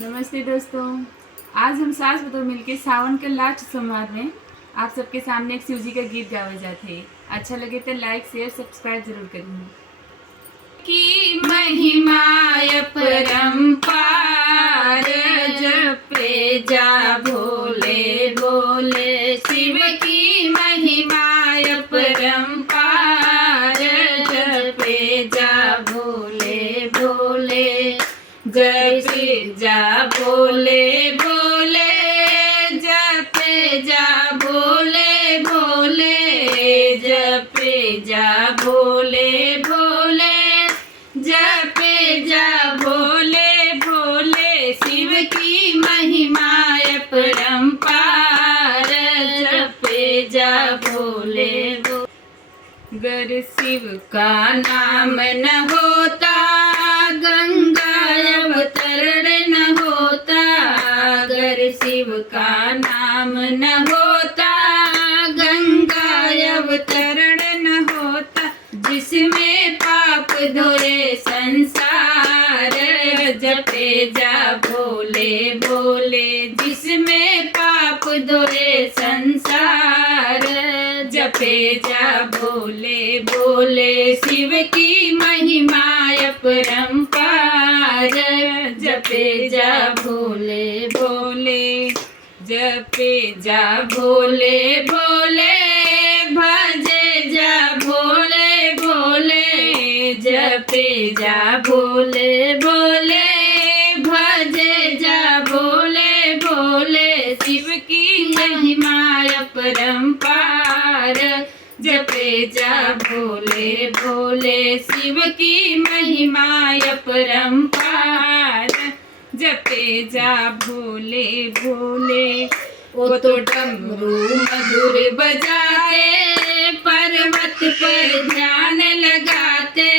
नमस्ते दोस्तों। आज हम सास बतौर मिलके सावन के लास्ट सोमवार में आप सबके सामने एक शिव जी का गीत गावे जाते हैं। अच्छा लगे तो लाइक शेयर सब्सक्राइब जरूर करें। की महिमा परंपार जपे जा भोले भोले, शिव की महिमा परंपार जपे जा भोले भोले, जपे जा भोले भोले, जपे जा भोले भोले, जपे जा भोले भोले, जपे जा भोले भोले, शिव की महिमा परंपार जपे जा भोले भोले। गर शिव का नाम न होता गंगा अवतरण न होता, अगर शिव का नाम न होता गंगा अवतरण न होता, जिसमें पाप धोए संसार जपे जा भोले भोले, जिसमें पाप धोए संसार जपे जा भोले भोले, शिव की महिमा परंपार जपे जा भोले भोले, जपे जा भोले भोले, भजे जा भोले भोले, जपे जा भोले भोले, भजे जा भोले भोले, शिव की महिमा परंपार जपे जा भोले भोले, शिव की महिमा परंपार जपे जा भोले भोले। वो तो डमरू मधुर बजाते पर्वत पर ध्यान लगाते,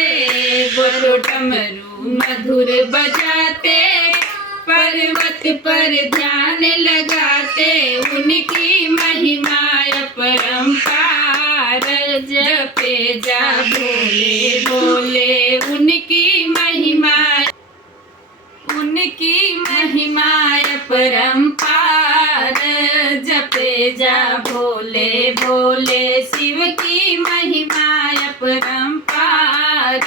वो तो डमरू मधुर बजाते पर्वत पर ध्यान लगाते, उनकी महिमा परंपार जपे जा भोले भोले, उनकी महिमा परंपार जपे जा भोले भोले, शिव की महिमा परंपार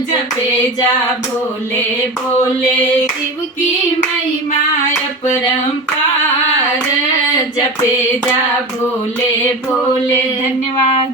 जपे जा भोले भोले, शिव की महिमा परंपार जपे जा भोले भोले। धन्यवाद।